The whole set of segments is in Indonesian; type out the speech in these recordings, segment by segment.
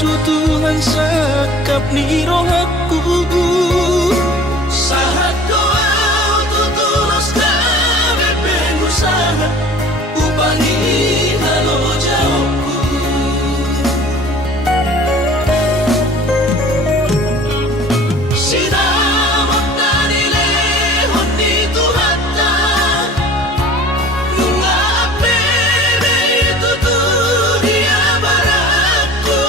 Tuhan sakap ni rohaku sahat doa tutulos kami pengusaha upani halo jawabku sinamat dari lehon di Tuhata nunga apebe itu tuh dia baratku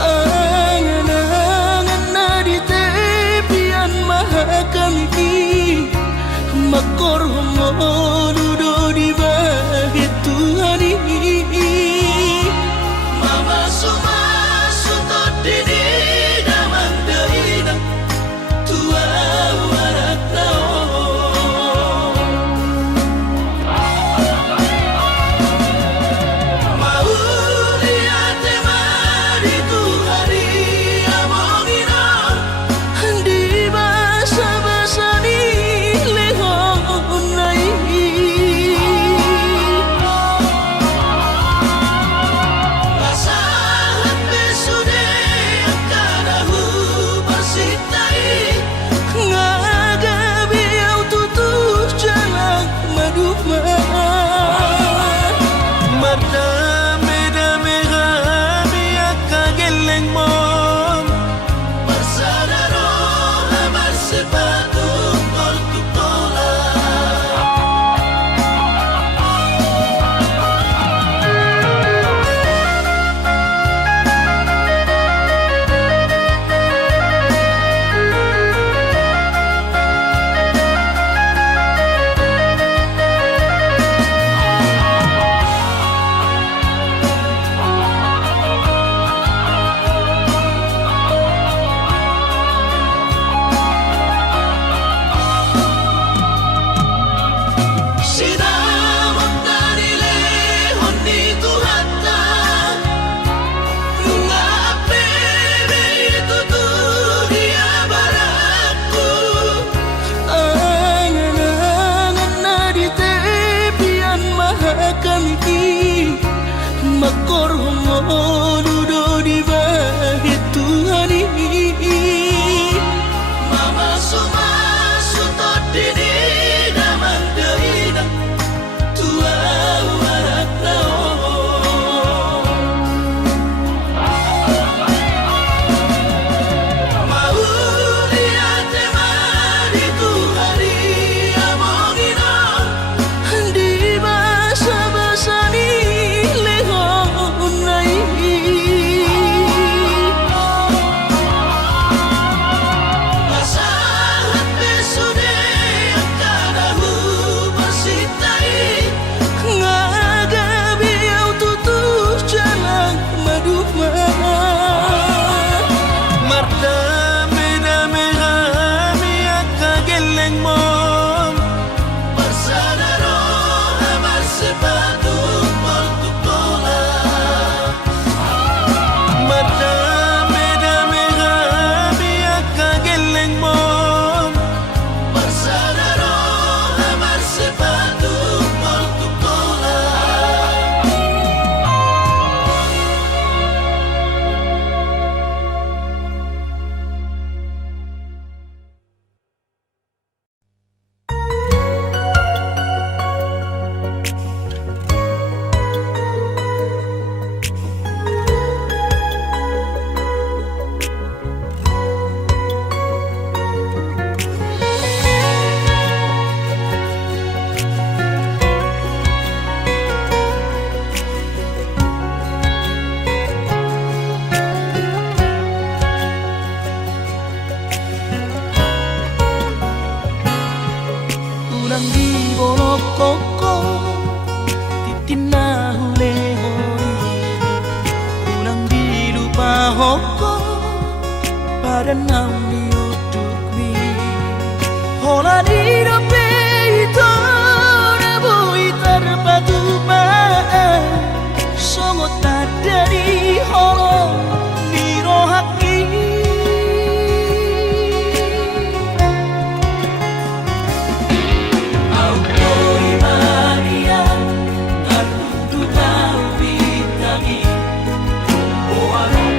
angan-angan na di tepian mahakami makor homo dudo di bahit Tuhan mama suma sutot dini daman deina tua warat tao mau lihat mari Tuhari amongina di basa-basa ni lehon nai basahan besude kadahu basitai ngagabi au tutuh jalan maduma mardame-dame kami akageleng mom bersadaro amar sepatu tol tutola sinamat dari lehon di Tuhata nunga apebe itu tuh dia baratku angan-angan na di tepian mahakami makor homo dudo di bahit Tuhan mama suma sutot dini daman deina tua warat tao mau lihat mari Tuhari amongina di basa-basa ni lehon nai basahan besude kadahu basitai ngagabi au tutuh jalan maduma mardame-dame kami akageleng mom bersadaro amar sepatu tol tutola mardame-dame kami akageleng mom bersadaro amar sepatu tol tutola unang di bolok koko titina hulehoi unang di lupa hoko pada naumi uduk mi hola di dope ito na bui terpatu maan songot tadari holo ni rohaki Mania, Naruto, Bintagi, Oaro.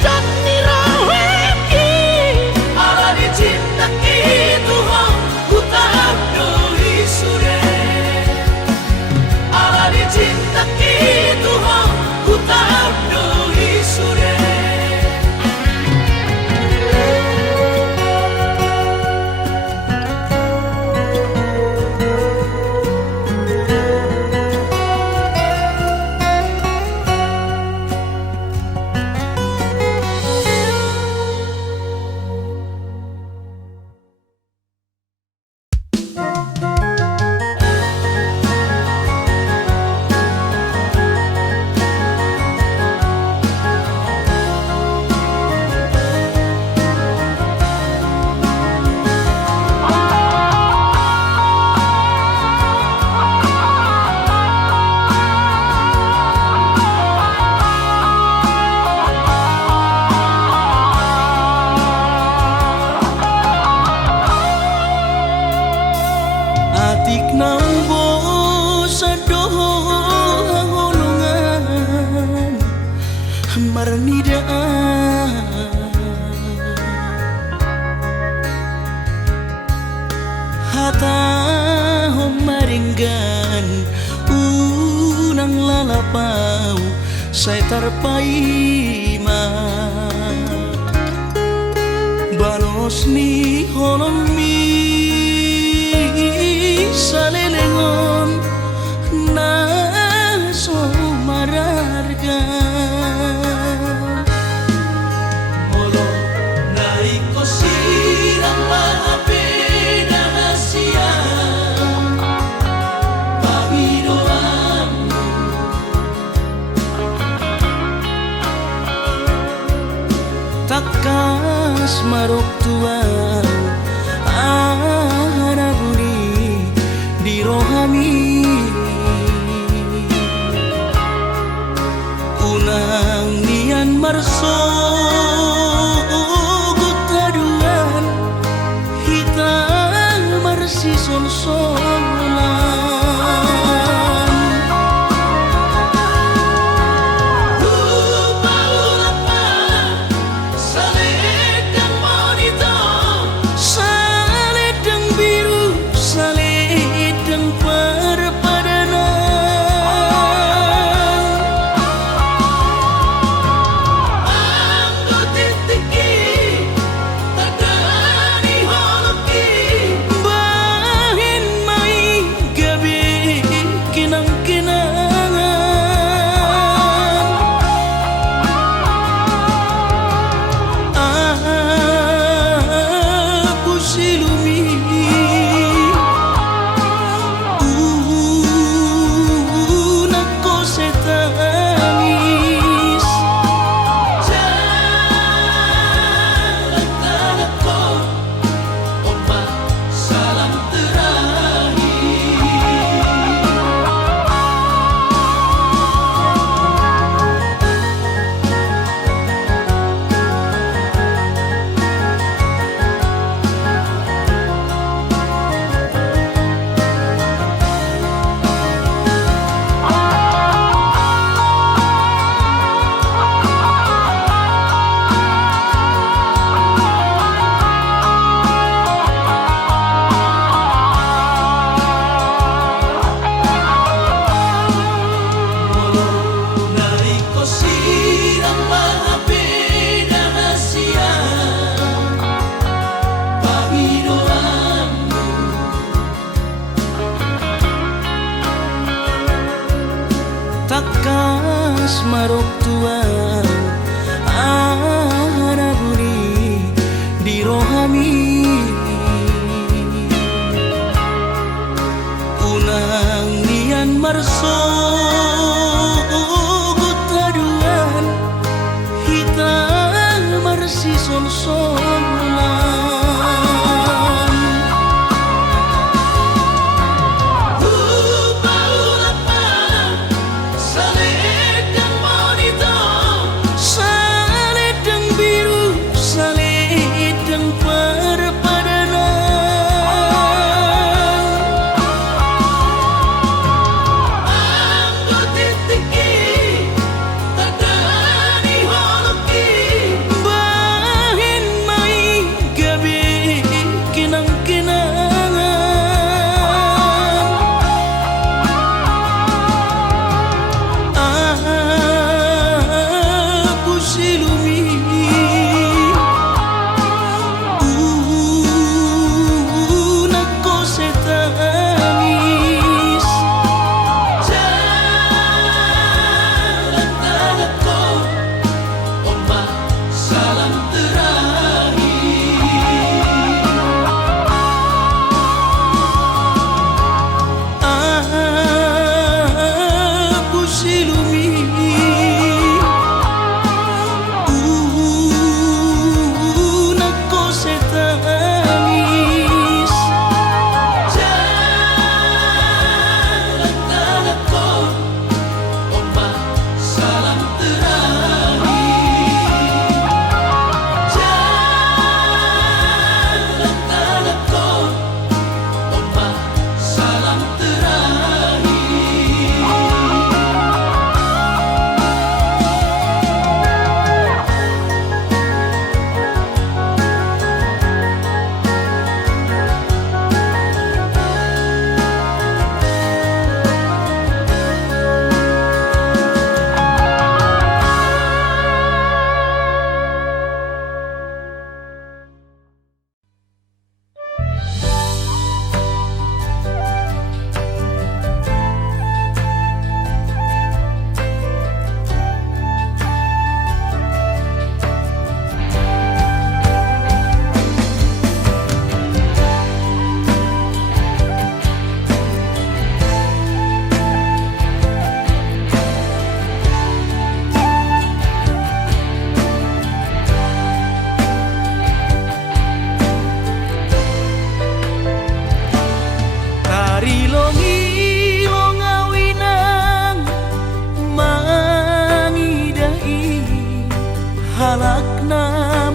dan niraweki ala dicintaki Tuhan ku tak doi sure ala dicintaki Tuhan ku tak doi sure. Atik nambo sadoh ngolongan marnidaan hata maringgan unang lalapau saya terpaima balos ni holomi salelengon na somararga molo naiko sirang maapena hasia pamidoanmu takas marok tuan rohami unang nian marso gutaduan hitam marsi sol-solan takas marok tuan araguri di rohami unang nian marso gutaduan hitam marsi sol-solan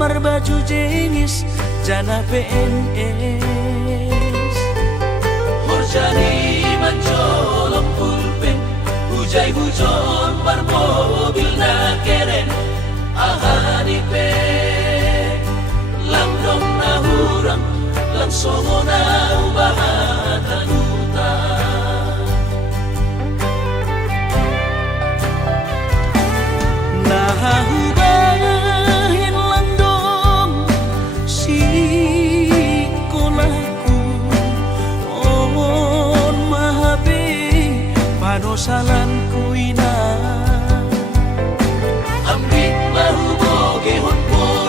lamar baju jenis jana PNS. Horjani mancolok pulpen, hujai hujon par mobil na keren. Ahani pe, lamdong na hurang, langsongo na ubahatan utang. Nahubahin lang dong si kolaku on mahabi panosalan ko ina Ambit mahuboge hotmo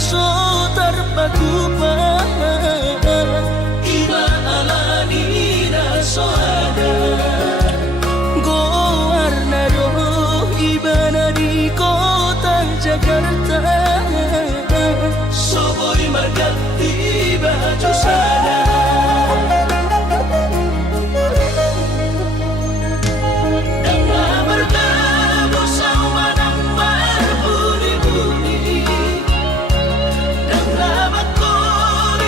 so terpatupa Ima alani na soada Gowarna roh ibana di kota Jakarta Soboy margati baju sana Dengan bertemu sama nambah buri-buri Dan lama kau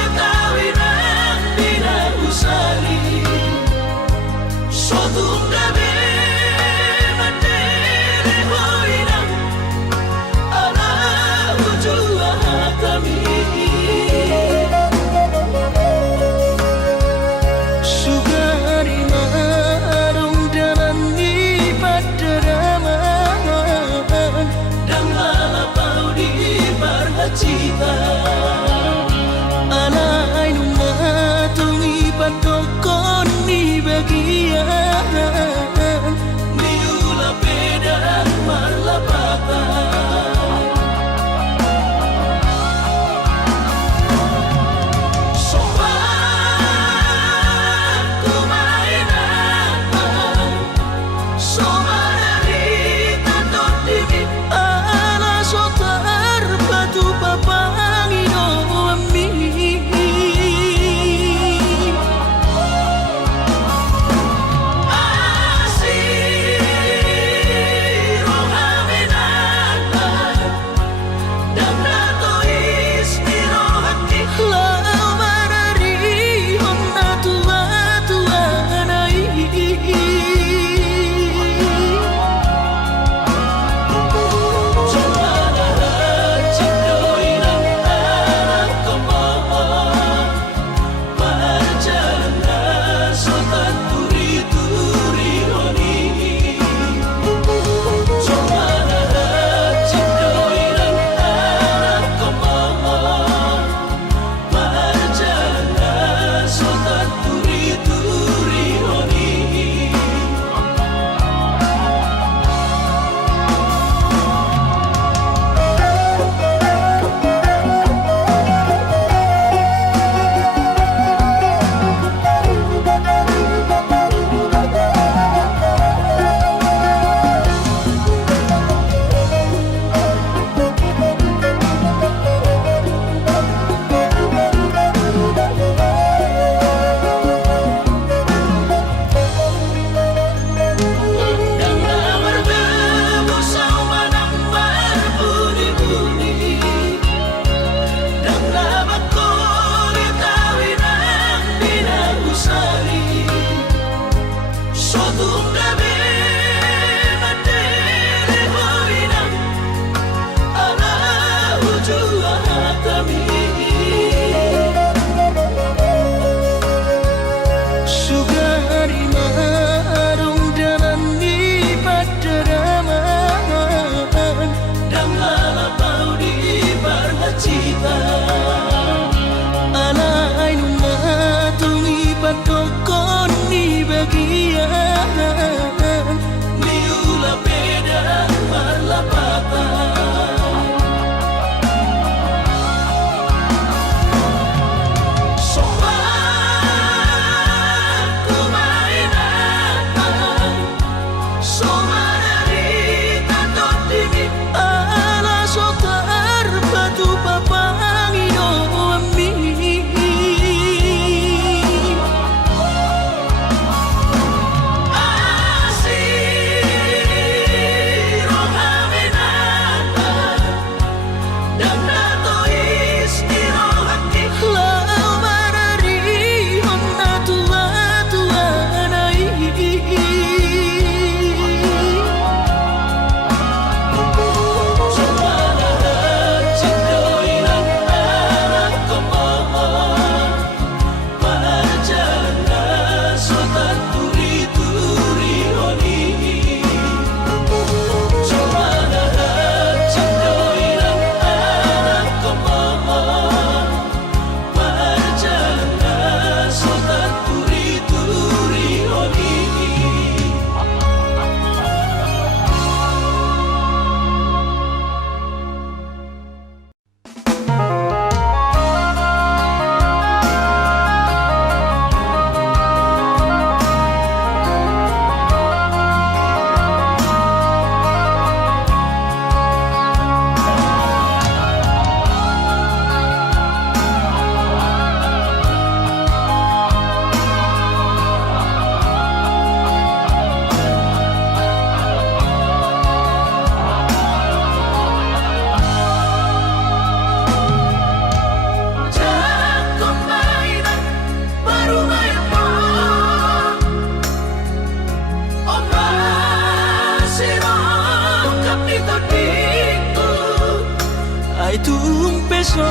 peso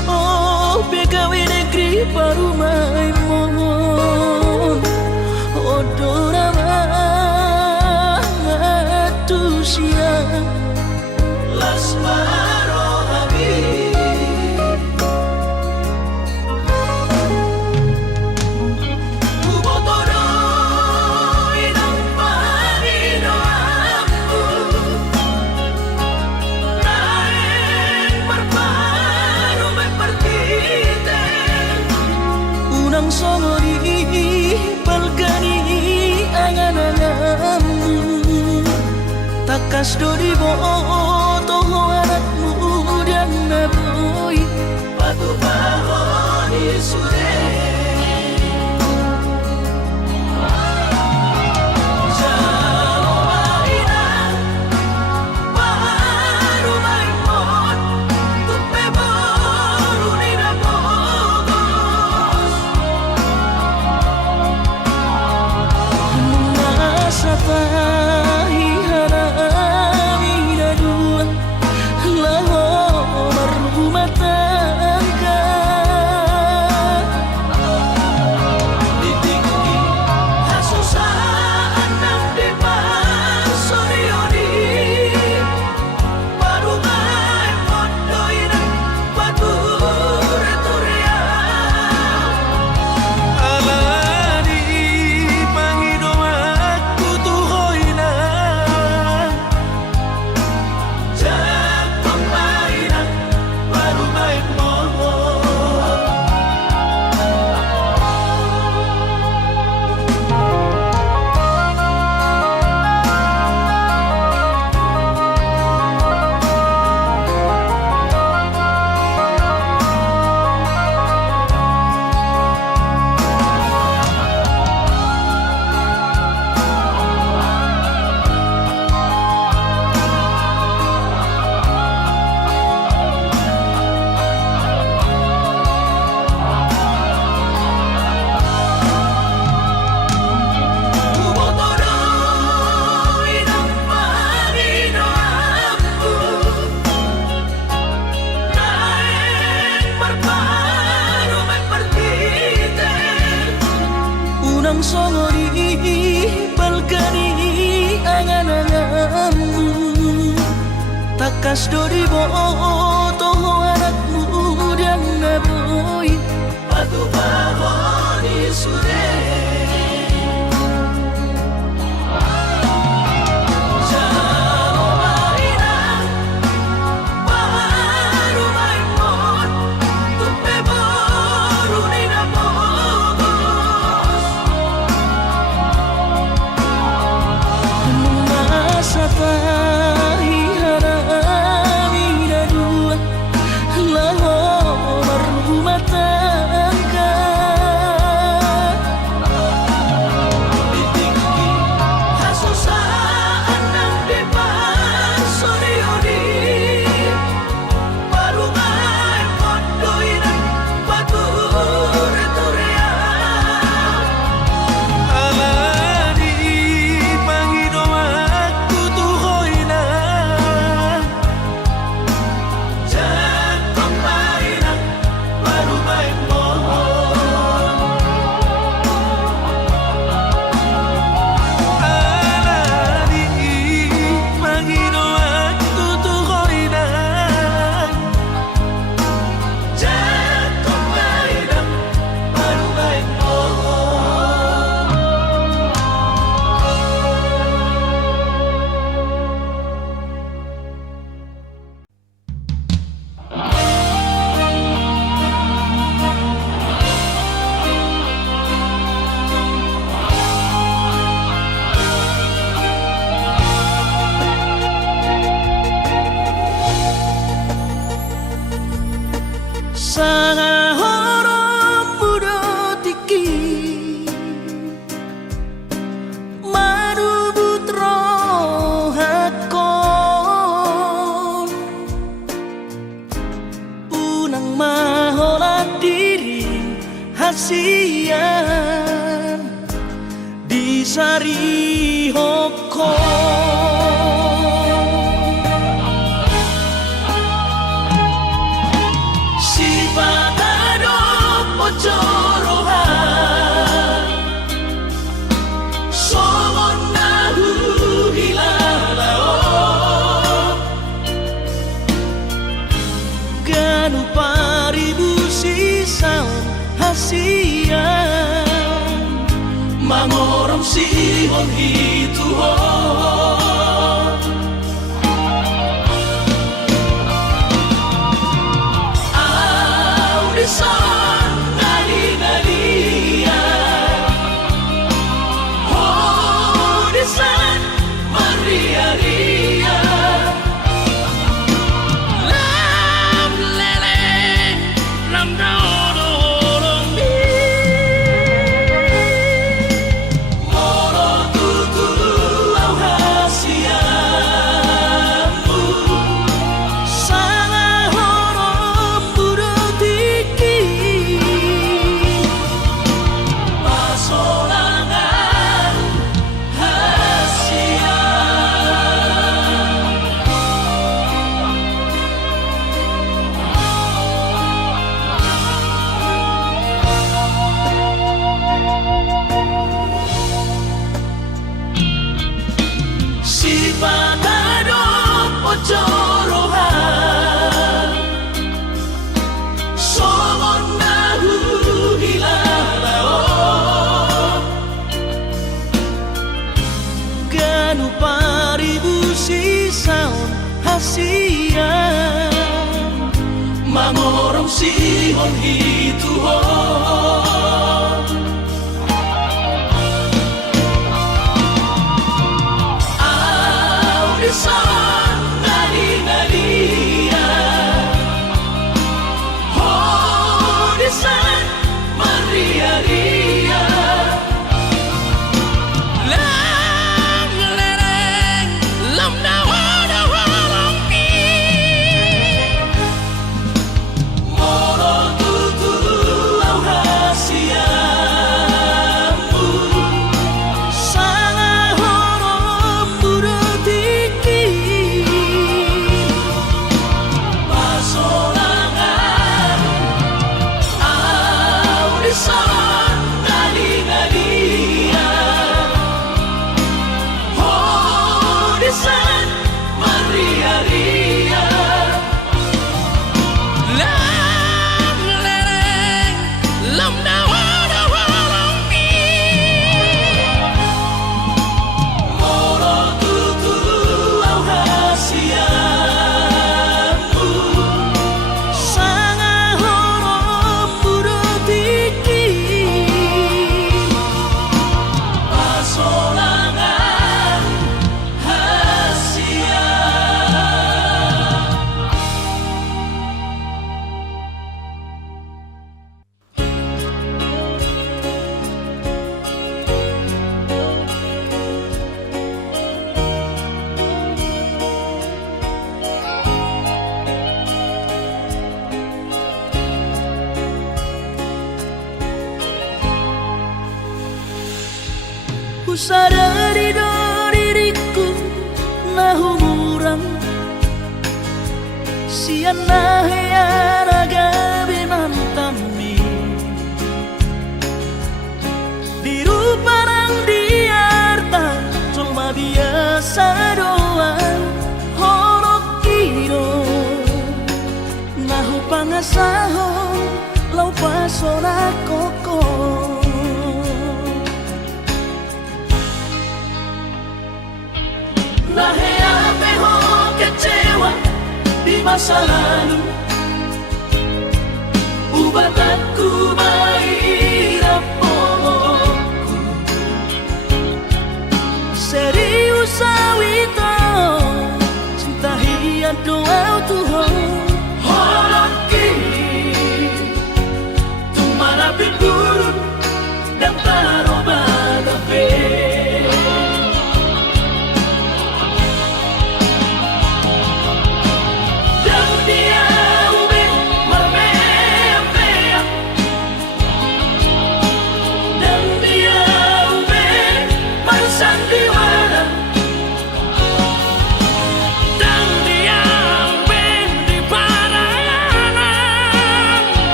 begawe negeri parumai mon odora matusia Lasmaro Habib Ubotoro inang panino aku Naeng marparu mepertite unang songori palgani angan-anganmu takas dori boto anakmu dan naboy Batu bahoni sure Jalo mainan Baru main mon Tupe baru nina bogos nasa tahi harami dua laho berumah tangga Ditinggi Hasusaan ng depan Sorioni Baru main mon Doinan Bature-turea alani pangidomaku tuhoy na Jatuh mainan Baru main mon Ubotoro inang panino aku Naeng marparu mepertite unang songori palgani angan-anganmu takas dori boto anakmu dan naboy Batu bahoni sure Jalo mainan Baru main mon Tupe baru nina bogos nasa tahi harami dua laho berumah tangga Ditinggi Hasusaan ng depan Sorioni Baru main mon Doinan Bature-turea alani pangidomaku tuhoy na Jatuh mainan Baru main mon alani pangidomaku tuhoy na Jatuh mainan Baru main mon Sangat horor muda tiki Madu putra hakon Unang mahola diri hasian Di sari hoko Mangorong sihon hituhon Audisan nadi-nadia Audisan maria-ria Lam leleng lam daodong mi Moro tutulu au hasiamu Sanga horom budotiki Pasolangan hasia Si panado pocorohan Songon nahu hilalao Ganu paribu sisaon hasia Mangorong sihon hituhon Audisan nadi-nadia Audisan maria-ria Lam leleng lam daodong mi Moro tutulu au hasiamu Sanga horom budotiki Pasolangan Audisan nadi-nadia Audisan maria-ria Lam leleng lam daodong mi Moro tutulu au hasiamu Sanga horom budotiki Pasolangan hasia Ku sadar di diriku nahu murang Sian nahiana gabinan tami Biru parang diarta cuma biasa doang Horok kiro nahu pangasahon lau pasona koko Nahea peho kecewa di masa lalu Ubatanku maira pomoku Serius awito cinta hian doa Tuhan Horok kini Tumana pinturun dan taroba kafe Dan dia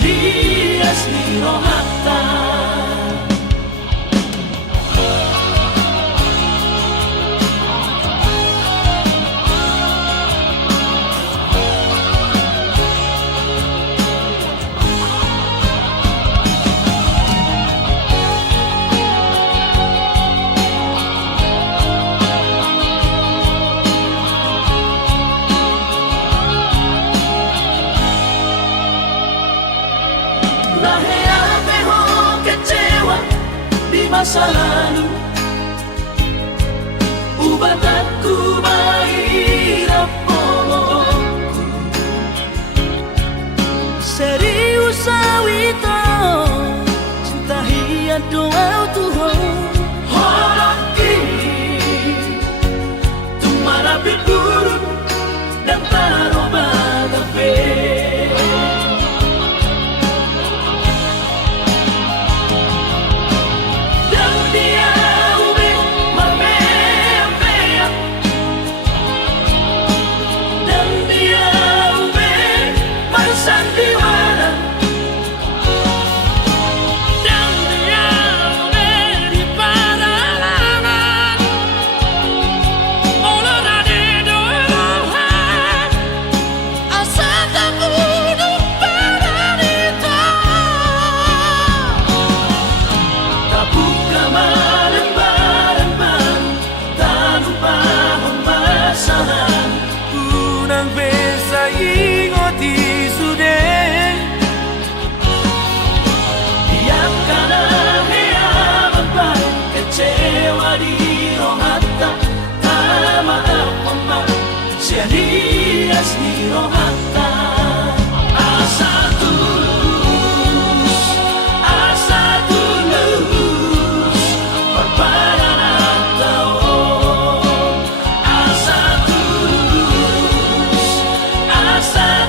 Sianias ni rohata masa lalu ubatanku mahirap pomoku serius awito cinta hiat doa Tuhan Horaki tumara bidurun dan taroba kafe Sianias ni rohata asa tulus berpadanan tao asa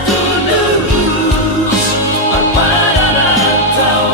tulus berpadanan tao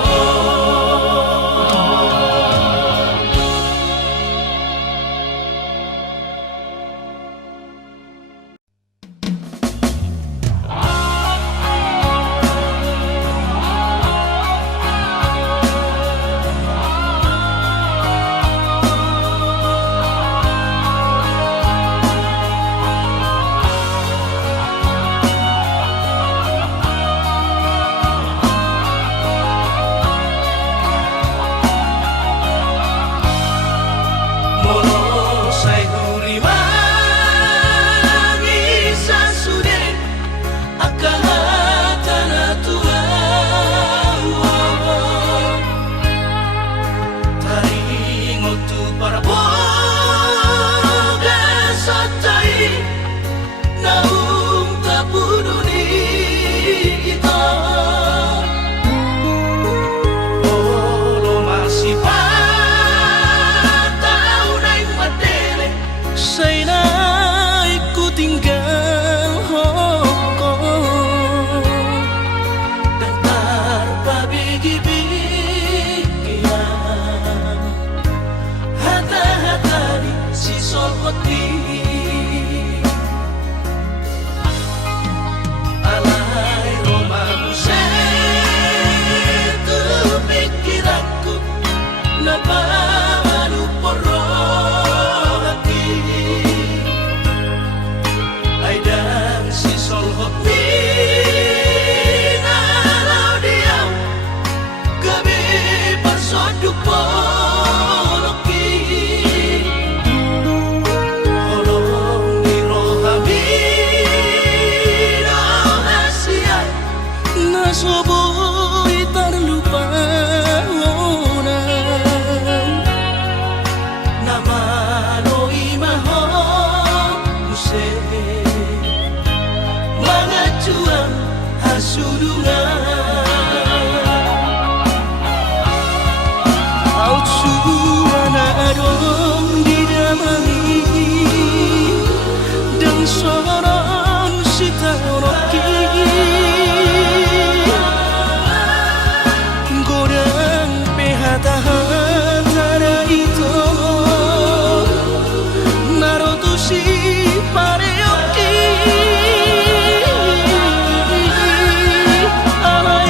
Alay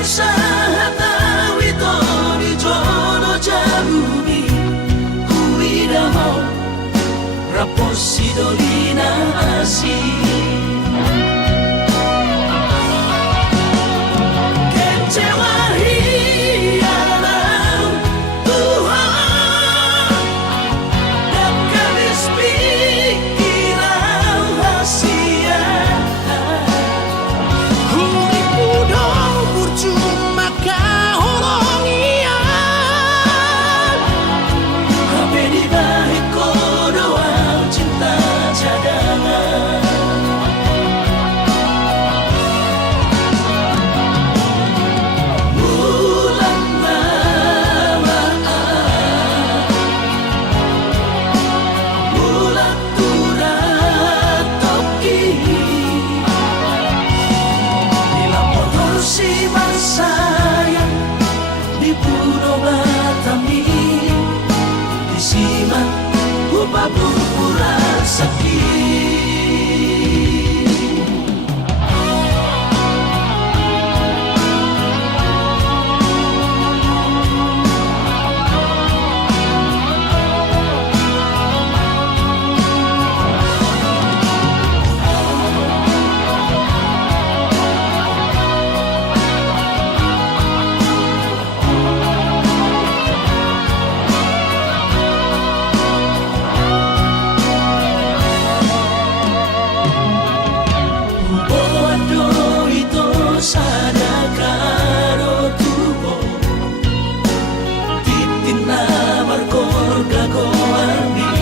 usaha tawi to di jono jarumi kuidamo raposi dolina asi kecewa hialau Tuhan dan kabis pikiran hasia huriku dong percuma kahorong iya Habe di balik doa cinta cadangan bulan lamaan bulan turat toki di lampau si sayang di Pulau Batami di siman upah pura sakit Bodo itu sadakaro tubo titina markorga goarni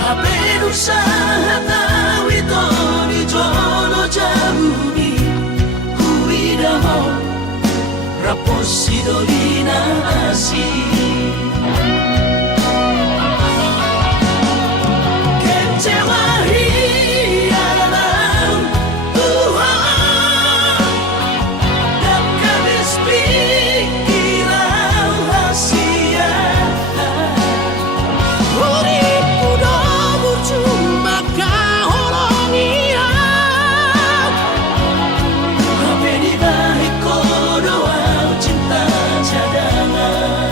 Habe usaha tawi to di jono jarumi kuidamo raposi dolina asi kecewa hialau Tuhan dan kabis pikiran hasia huriku dong percuma kahorong iya Habe di balik doa cinta cadangan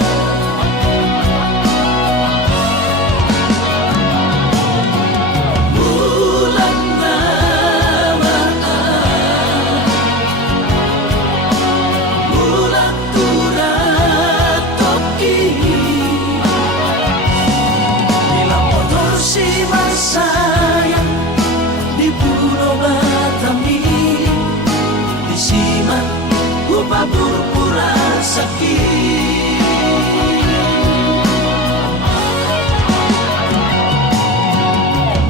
bulan lamaan bulan turat toki di lampau si sayang di Pulau Batami di siman upah pura sakit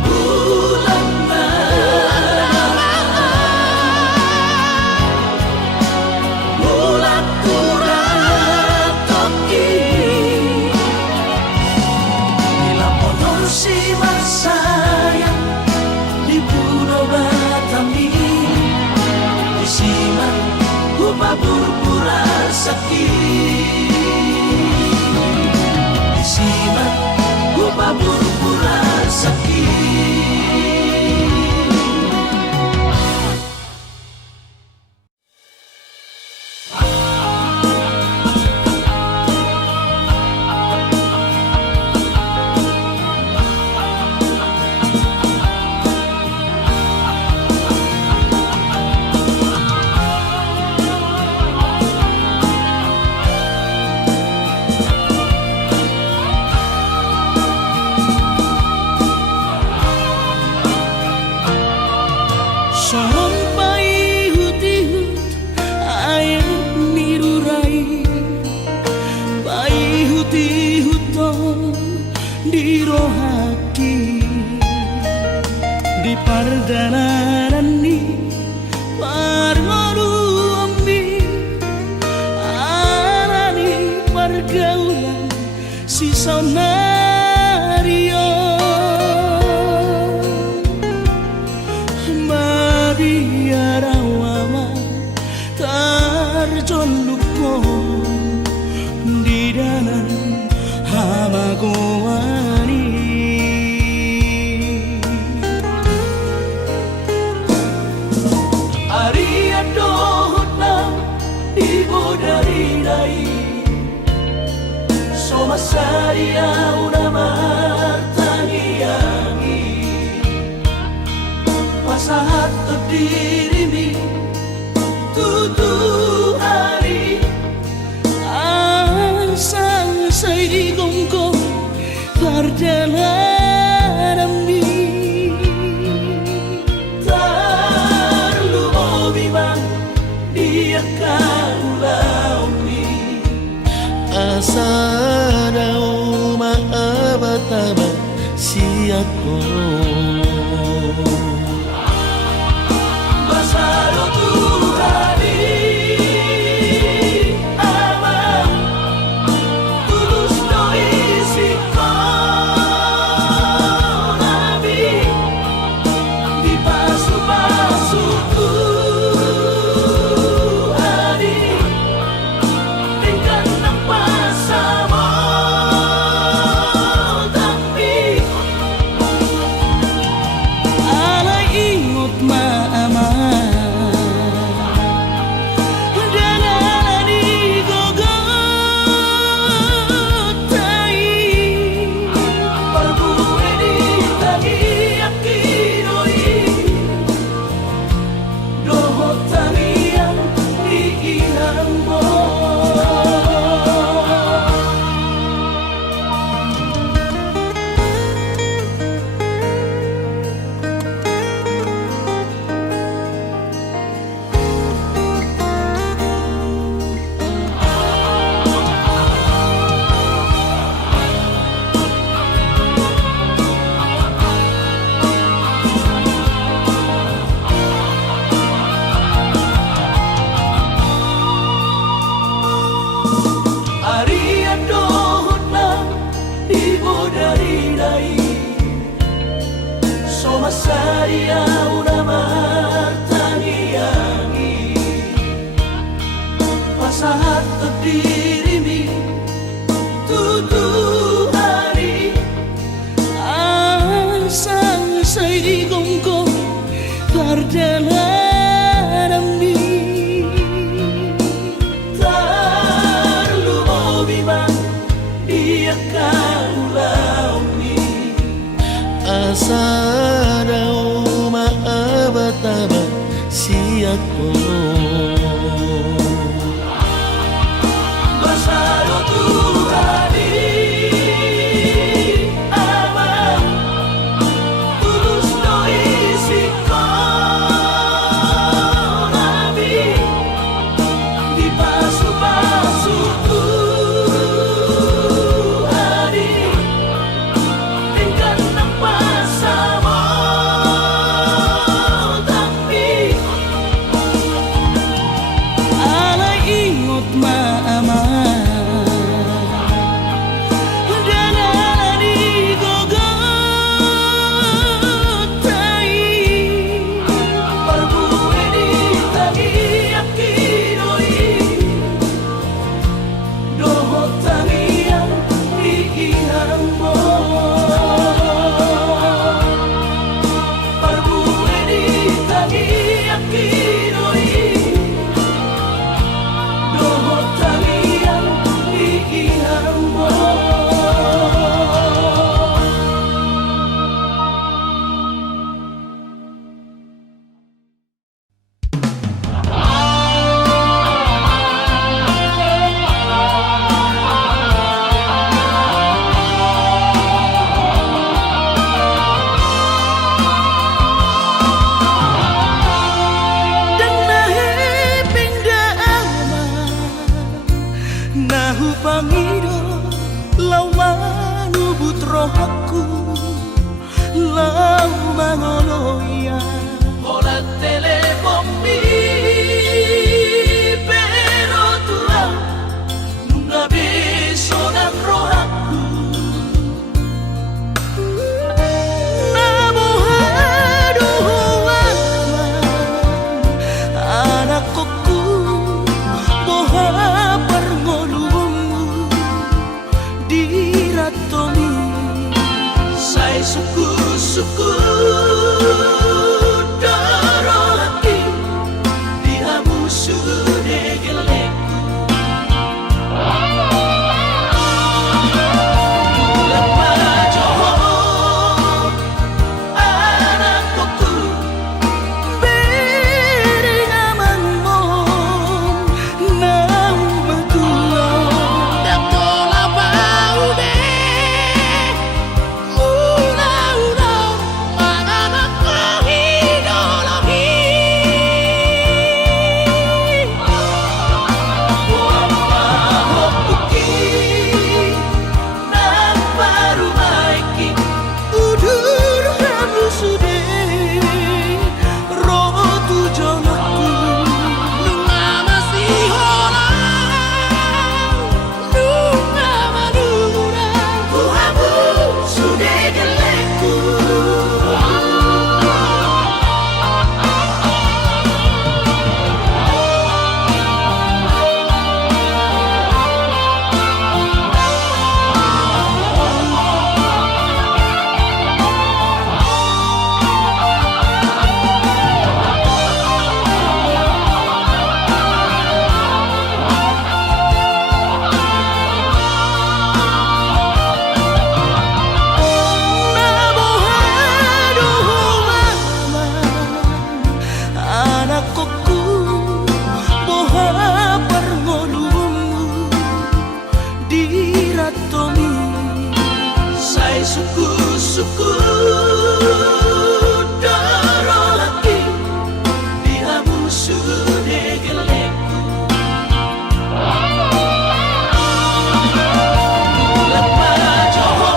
bulan bulan turat toki di lampau si sayang di Pulau Batami di siman upah pura sakit di siman upah pura sakit dohot na ibu dari dai Soma saria una martangiangi Pasahat terdirimi tutu hari Asang say gongko perjalanan ni Tarlu bimang dia kaulaumi asa daw maabataba siyako Basalo tuhari ama tulus no isi ko nabi di pasu-pasu tuhari tingkat ng pasamo tapi alay ingot maama dalalani gogotay Pagbuhay di tangi akinoi Dohot tangiang iinang mo Arian dohot na ibu dari dai Soma saria una martangiangi Pasahat terdirimi tutu hari asang say gongko perjalanan ni Tarlu bimang dia kaulaumi asa daw maabataba siyako Basalo tuhari ama tulus no isi ko nabi di pasu-pasu tuhari tingkat ng pasamo tapi sudah gelek. Suku-suku doro lagi dihamu sudah gelek. Lepa joho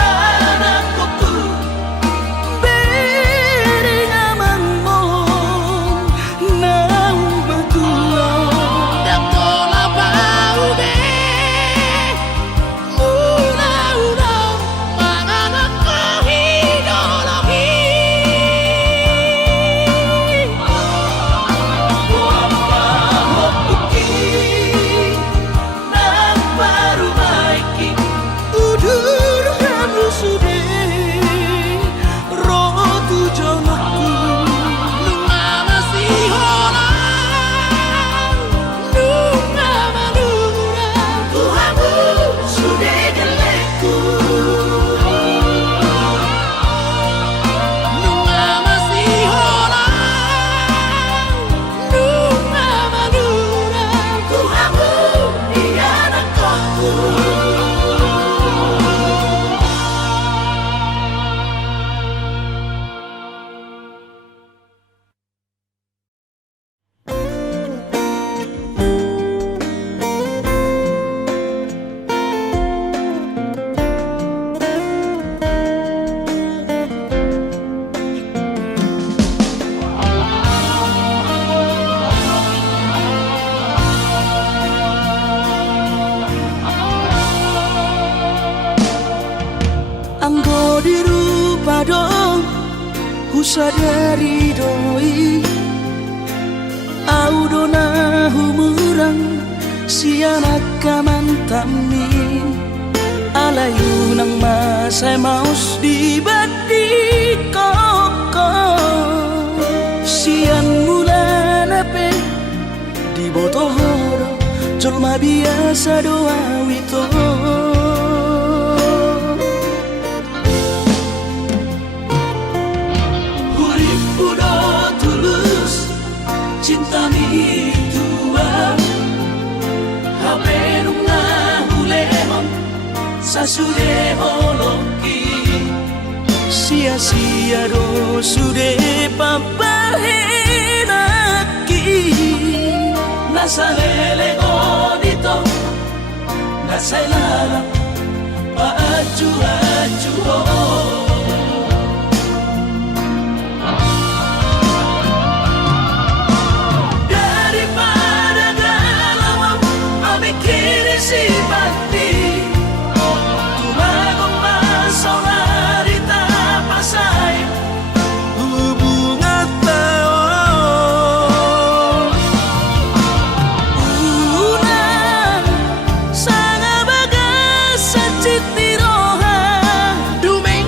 anak koku beri amang mon nau berdua dak tola bau be. Anggo dirupa dong husadari doi audona humurang sianak kamantami alayu nang masay maus di badi koko sian mula nape di botohoro colma biasa doa wito. Cinta mi tua hape nunga hulehon sasude holoki sia-sia do sude papahenaki nasalele godito nasailala paaju-aju si bati tumagong masaulari tapasay hubungan tao unang sanga bagas sa chitiroha dumeng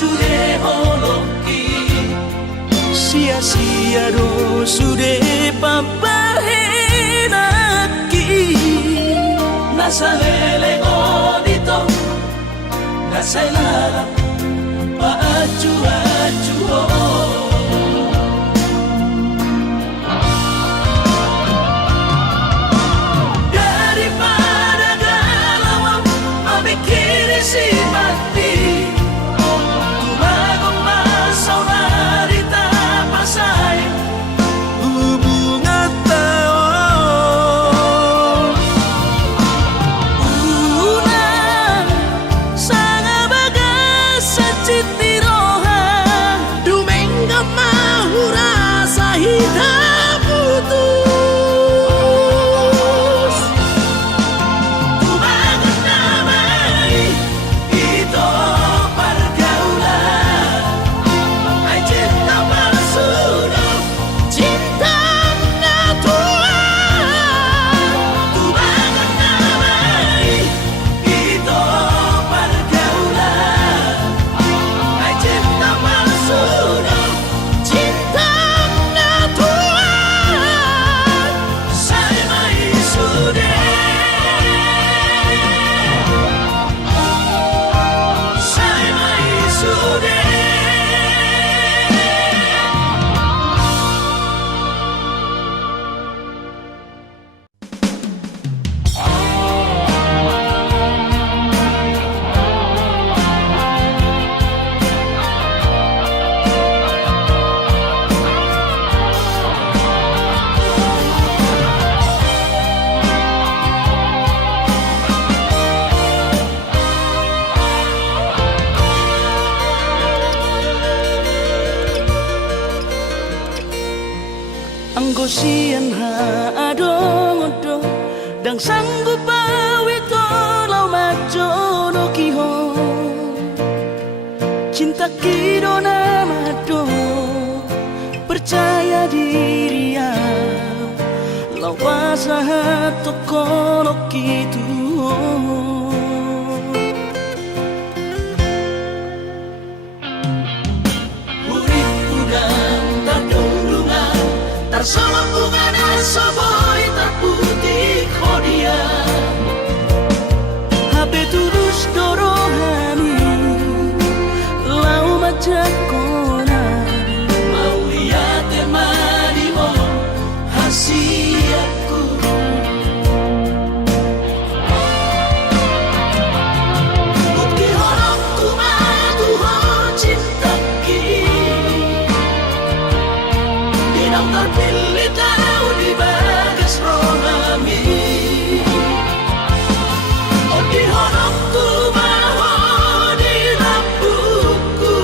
sudah holoki sia-sia do sude papahenaki nasa lele dito nasa ilalap paaju-aju daripada galau memikir si mati tumagong masaw narita pasay hubungan taon unang sanga bagas sa citiroha dumengga mahura sa hitam putus tumagan namay ito pergaulan ay cinta palsuno cintang natuan tumagan namay ito pergaulan ay cinta palsuno cintang natuan saya may sude saya may sude ang gosian ha adong odo dang sanggup awito lau majo no kiho cinta kido namado percaya diri ya lau pasahat toko no kitu Urip udang terdundungan Tersama bunga dan soboy terputih kodia HP tulus dorohani lau majakona Mau lihat temani mo hasiatku Bukti horong tumatuho cinta kini Dinang terpilih tahu di bagas rohami Oh di horong tumaho di lampuku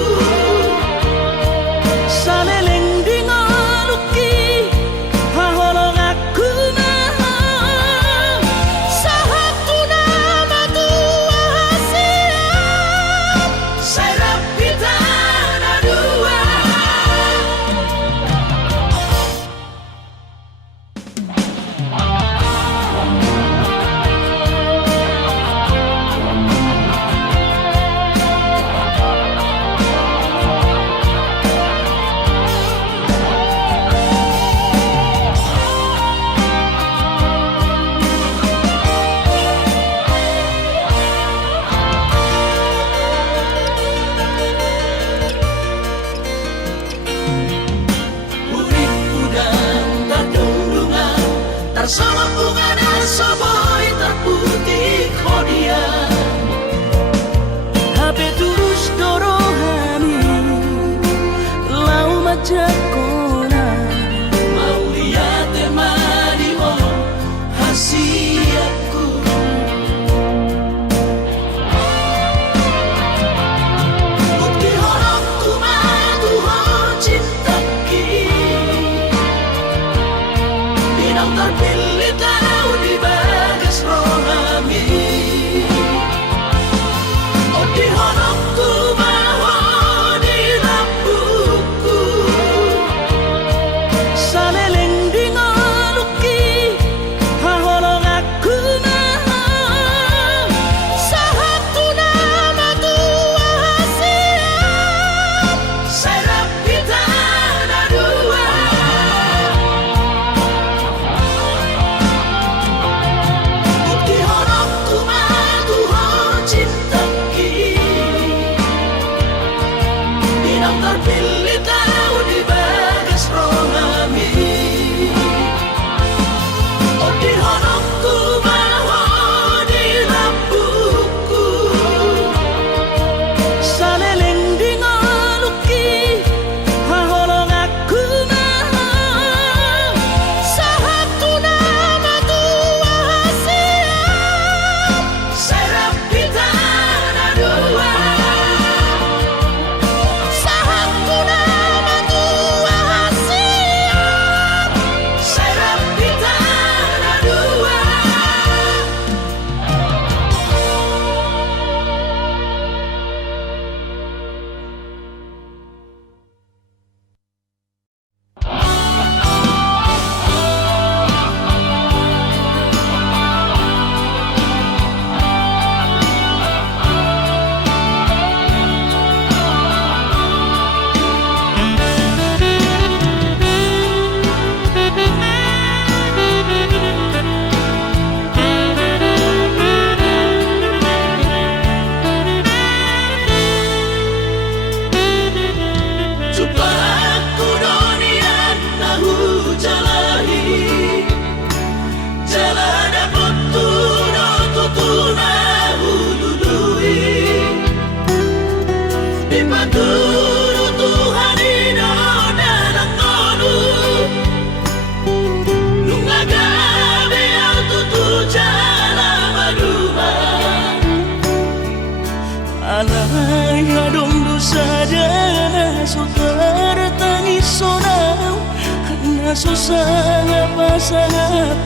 susah pasangat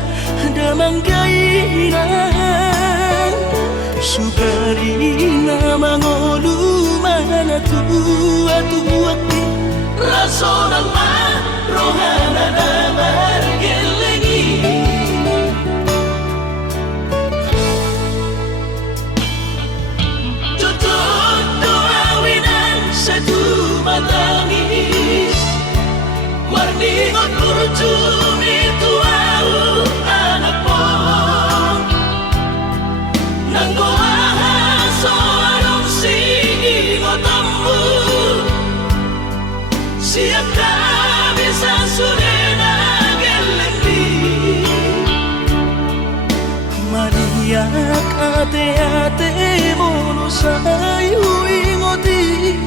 damang kainan sukarina mangolu mana tua-tua raso ng rohana na margelengi tutup doawinan sa tumatangis warningot kurjumi tuau anak mo nang goahaso anong singingotammu siap kami sa surena gelendi maniak ate-ate mono sayu ingoti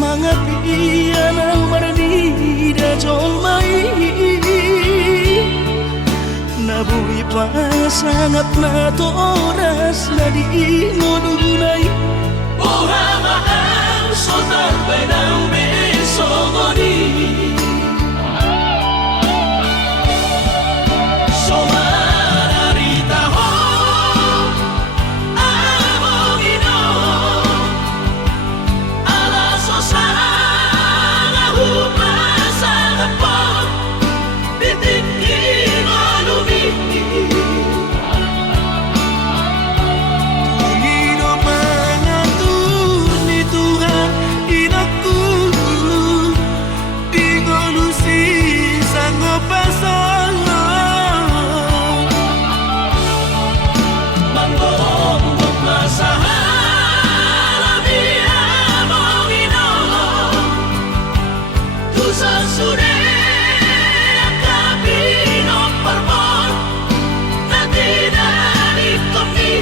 mga piyan ang maranida jolmai nabuhi pa sangat na to oras na di ngununay Ohama ang sotar bay ng besongoni Somararita ho among ino alaso sa hupasa kapag bitikin o lumiti Pangino mangatur ni Tuhan inaku di ngolusi sanggup pasang Manggong masahala among ino Tusa sure kapino parmon na tinanip kami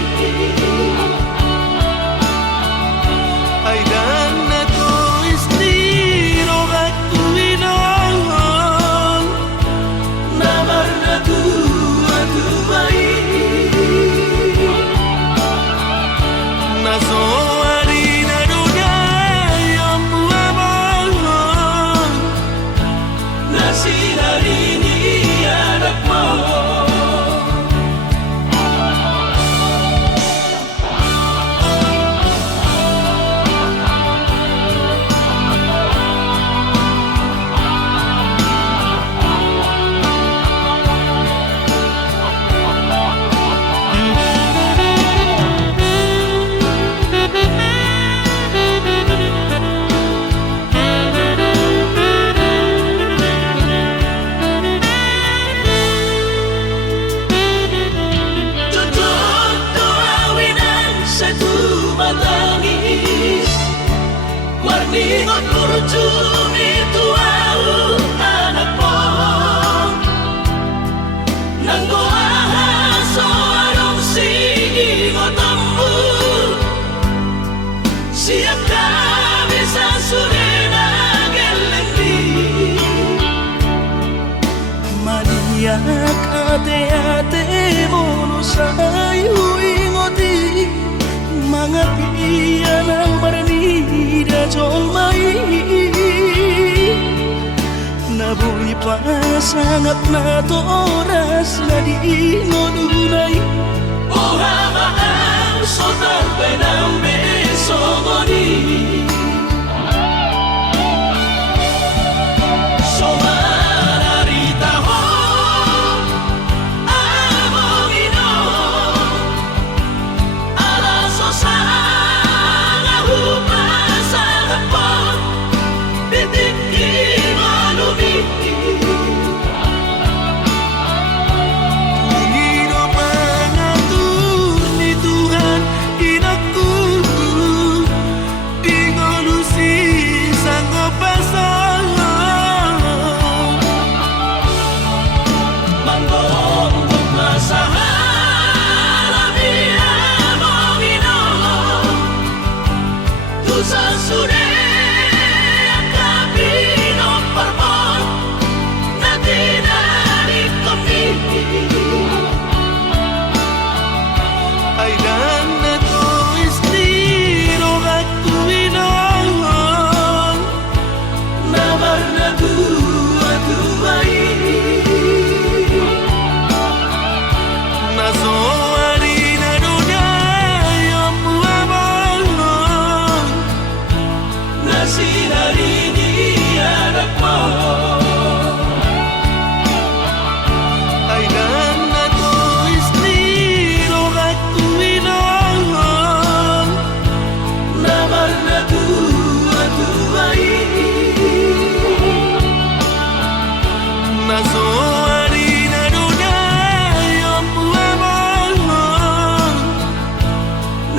ay dan na to istiro aku inong Namar na tua-tuai naso harina dunay ang buwabang Nasinarini anak mo Tutup doawinan sa tumatangis Warningot kurjumi tuau anak mo Nang goahaso anong singingotammu Siap kami sa surena gelendi maniak ate-ate mono sayu ingoti mga piyan ang maranida jolmai nabuhi pa sangat na to oras na di ngununay Ohama ang sotar bay ng besongoni Somararita ho among ino alaso sa hupasa kapag bitikin o lumiti Pangino mangatur ni Tuhan inaku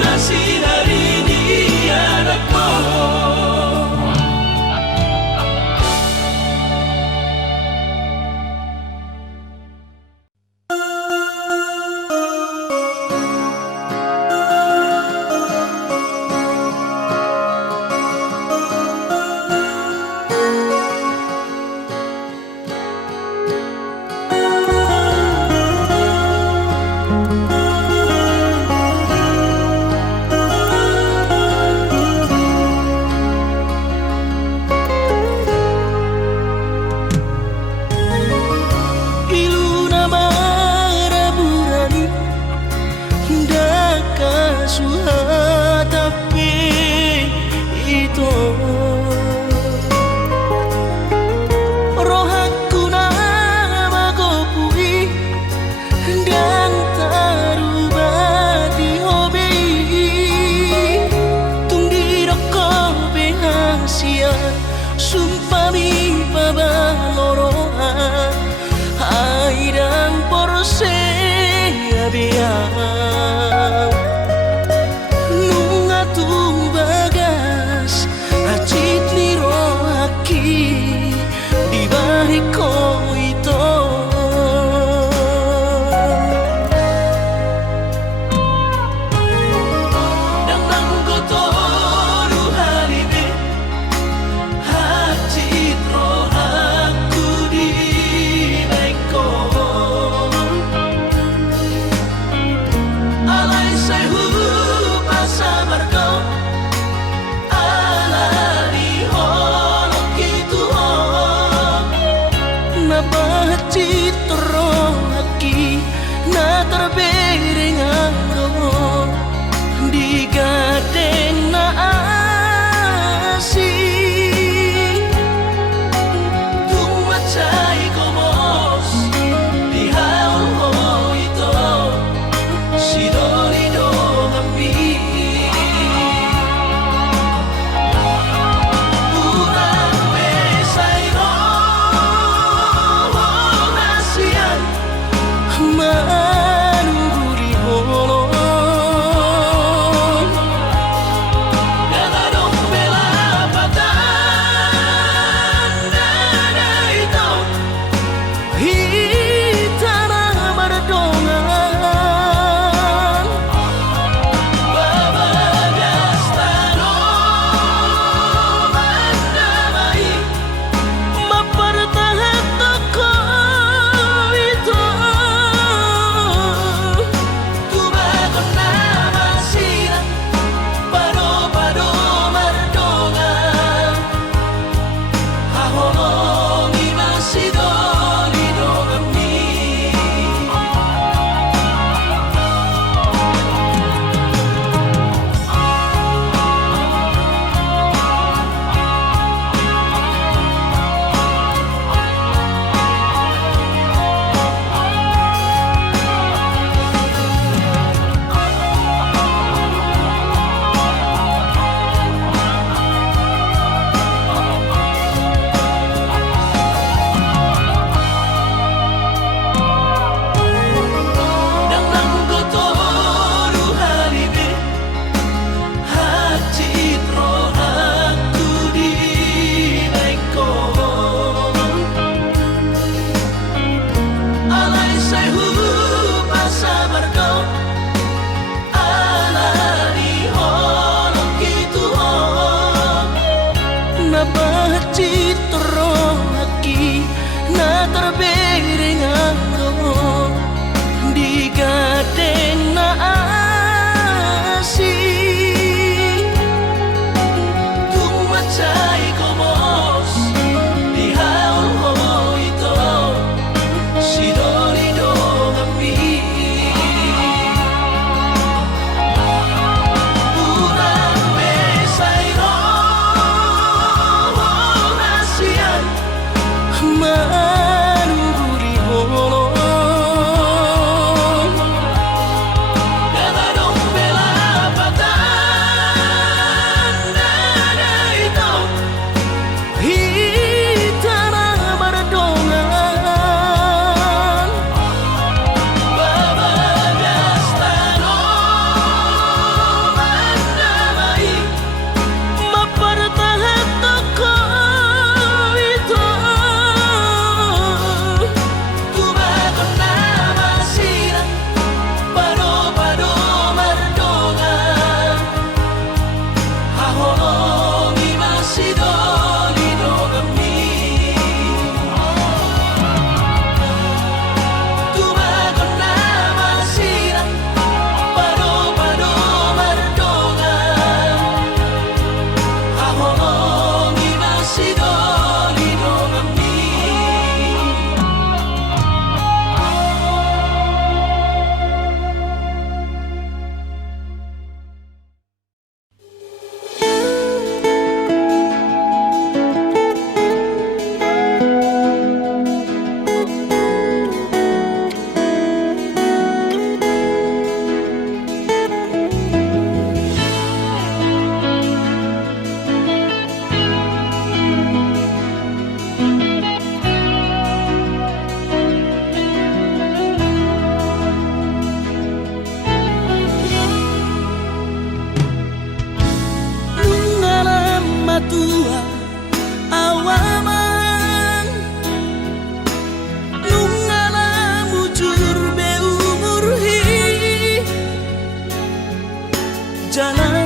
nasinari ni anakku.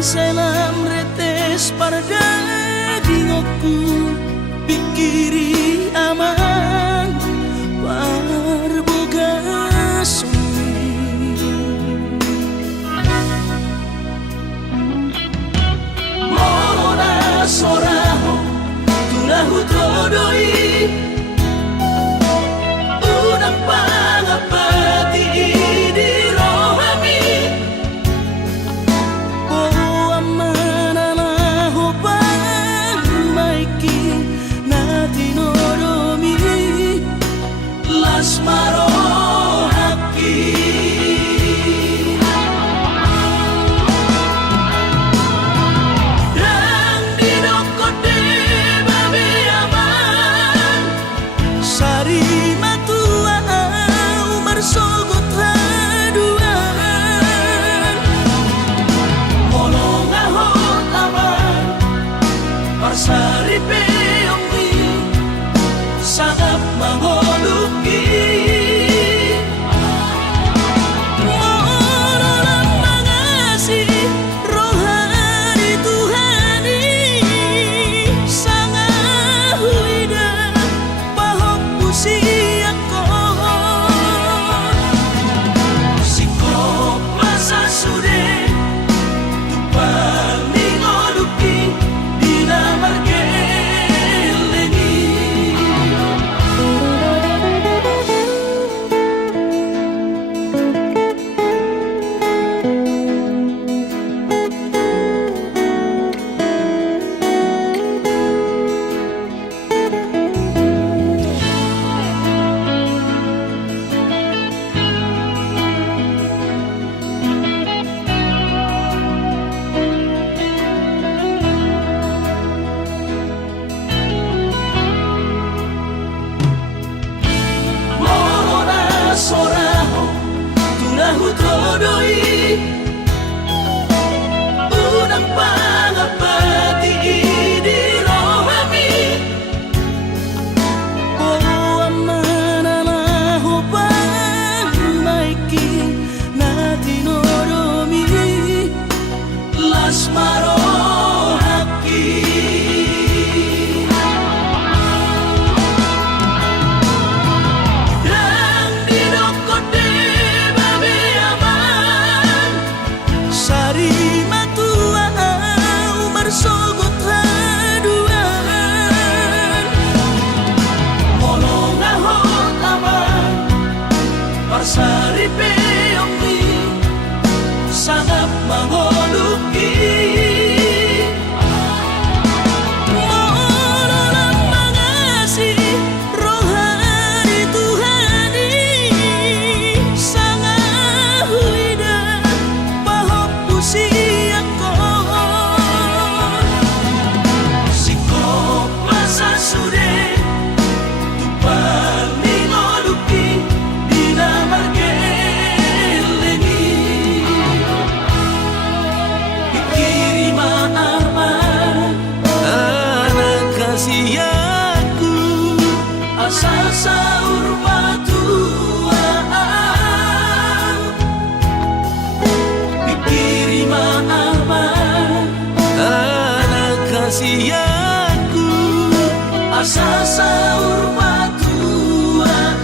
selam retes pardagingku pikiri aman parboga sumi molona soraho tulahu todoi unang pangapati di rohami oh amananaho pangmaiki natinoromi las marohaki dan dinokote babe aman sari matua umar sogot haduan molong ahot aman parsari peongwi sangat mangoluki mololang mangasih rohani Tuhani sangat huida pahok usiako sikop masa sude tupang ningoluki dinamargeleni molona soraho tulahu todoi unang pangapati di rohami oh amananaho pangmaiki natinoromi las marohaki dan dinokote babe aman sari matua umar sogot haduan molong ahot aman parsari peongwi sangat mangoluki mololang mangasih rohani Tuhani sangat huida pahok usiako sikop masa sude tupang ningoluki dinamargeleni pikiri maaman anak kasih aku asal sahur matuaan pikiri maaman anak kasih aku asal sahur matuaan.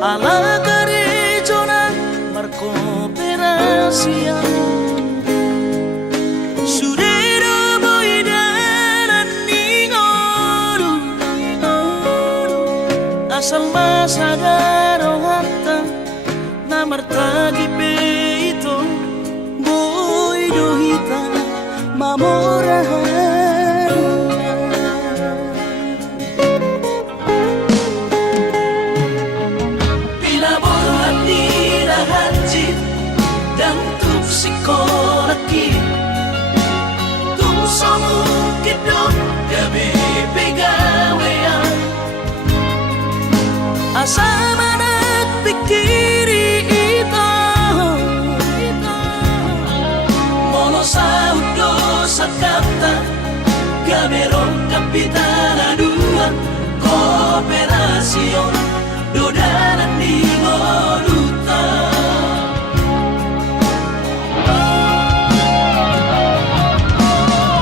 alla gareggiona Marco Perazia Sudero boida salma sagarong hatta na martagi peito boy dohita mamorahan Pinaborhat ni lahanjit dan tuksikolaki Tungsomu kidok gabi pegawean asama nagpikiri ito Mono sa udo sa kapta Gamerong kapitana dua Kooperasyon Dodanan di Moduta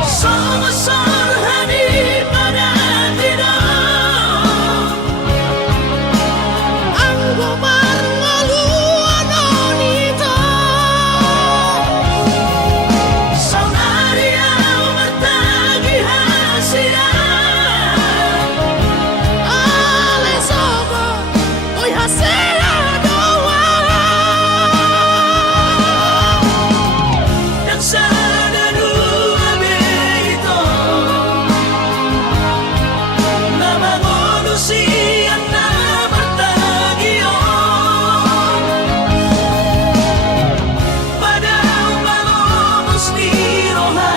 Sama-sama hani pada tidak Ang gobarno nito Saunaria martagi hasia Alesobo oy hasia doa Dan sana dua beito Nama manusia na martagion Padang balomos ni roha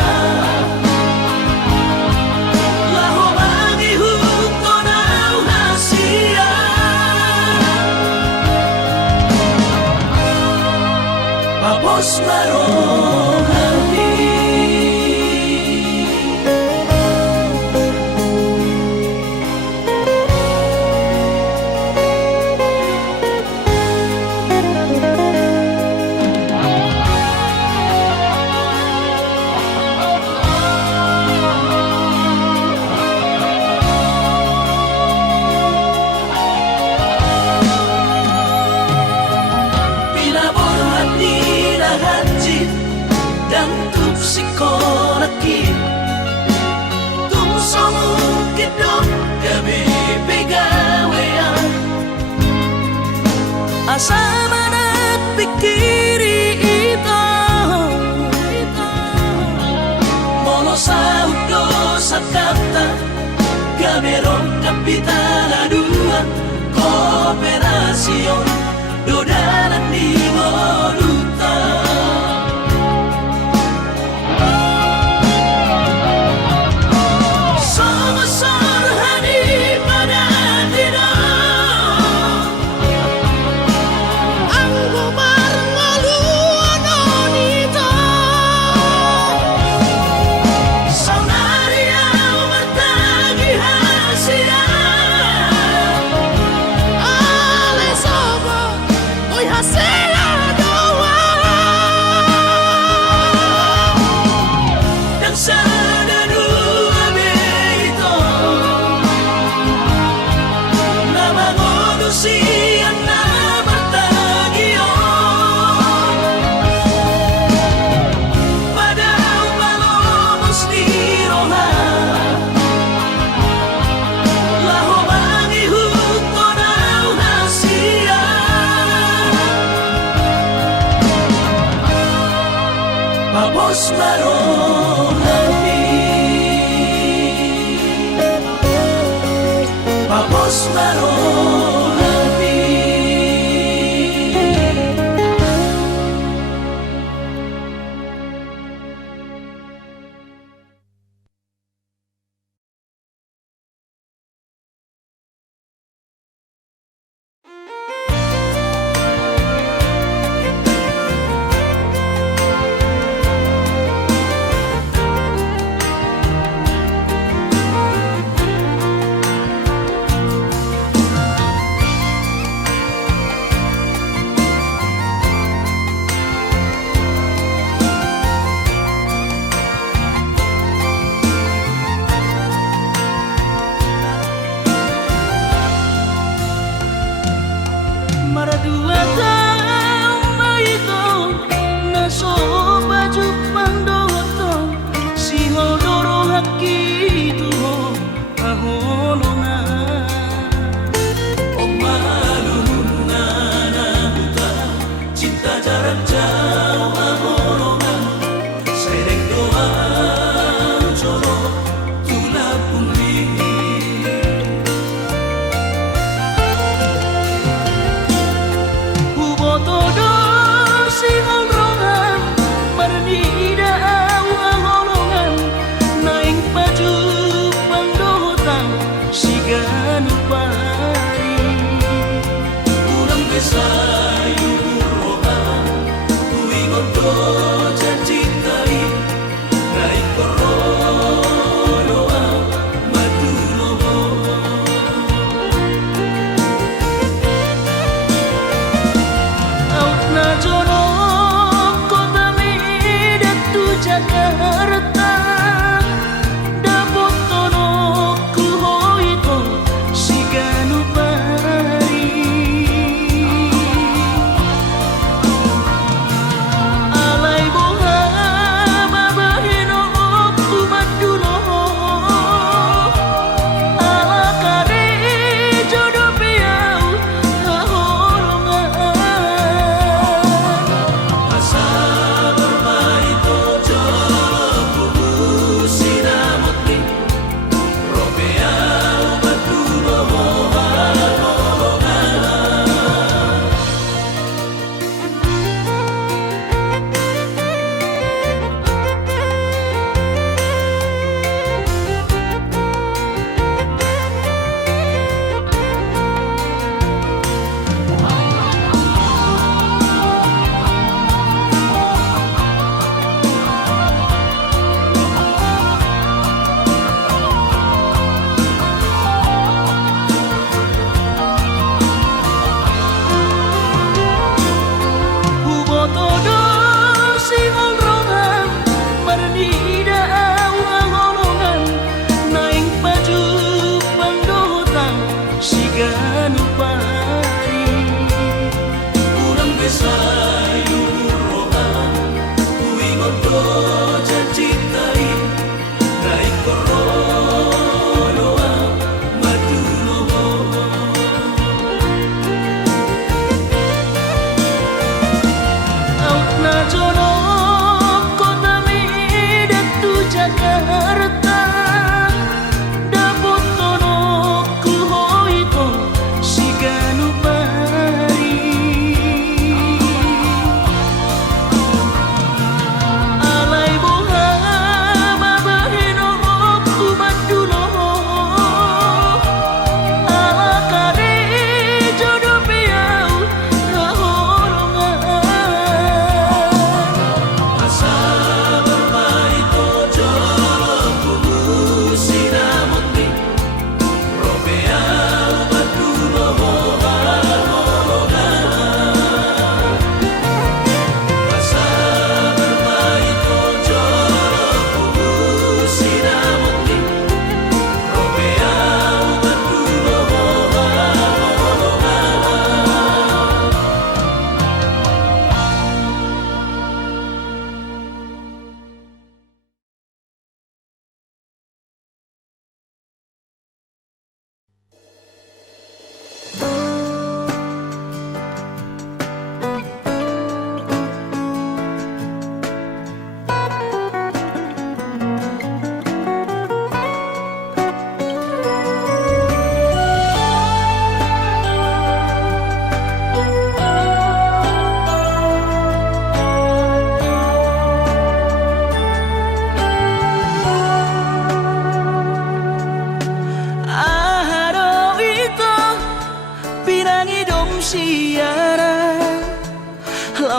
Laho mangihuk ko na hasia Papos marohani Pinaborhat ni lahanjit dan tuksikolaki Tungsomu kidok gabi pegawean asama nagpikiri ito Mono sa udo sa kapta Gamerong kapitana dua Kooperasyon Dodanan di Moduta Sama-sama hani pada tidak Ang gobarno nito Saunaria martagi hasia Alesobo oy hasia doa Dan sana dua beito Nama manusia na martagion Padang balomos ni roha Laho mangihuk ko na hasia Papos marohani Papos marohani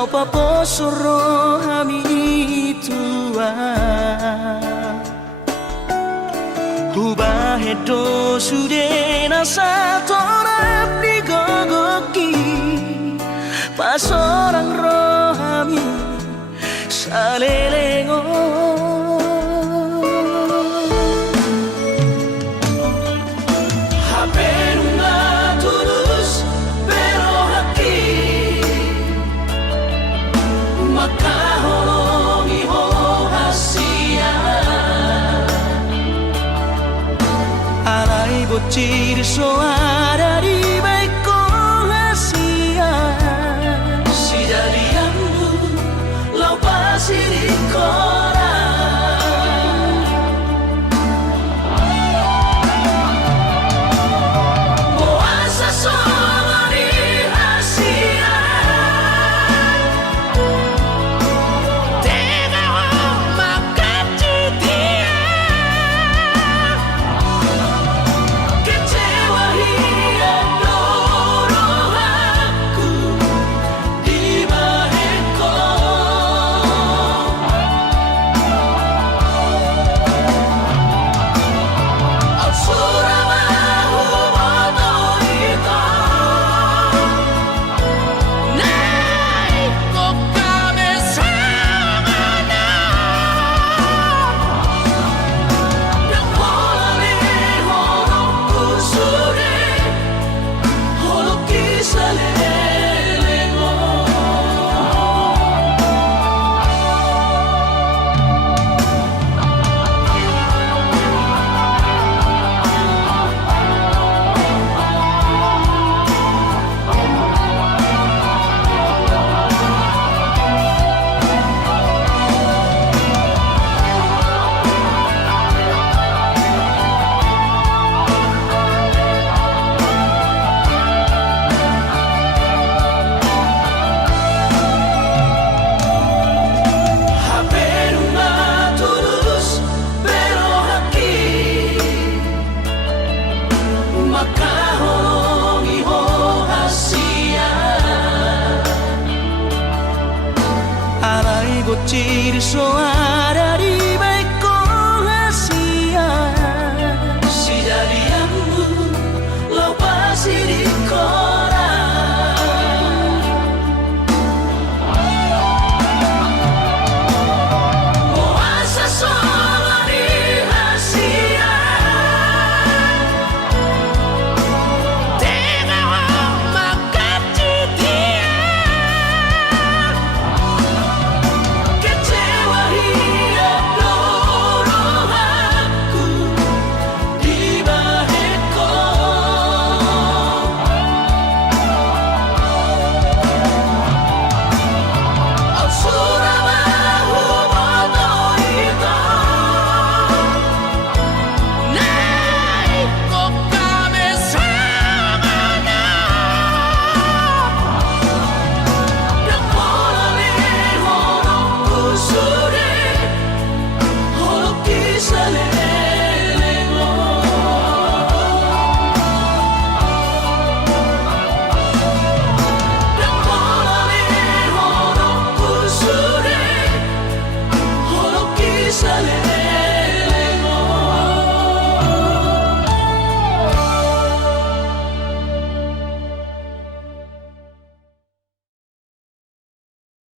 Lau paposoro hami tua Hubahedo sudena satorap di gogoki Pas orang rohami salelengo Bocil soara di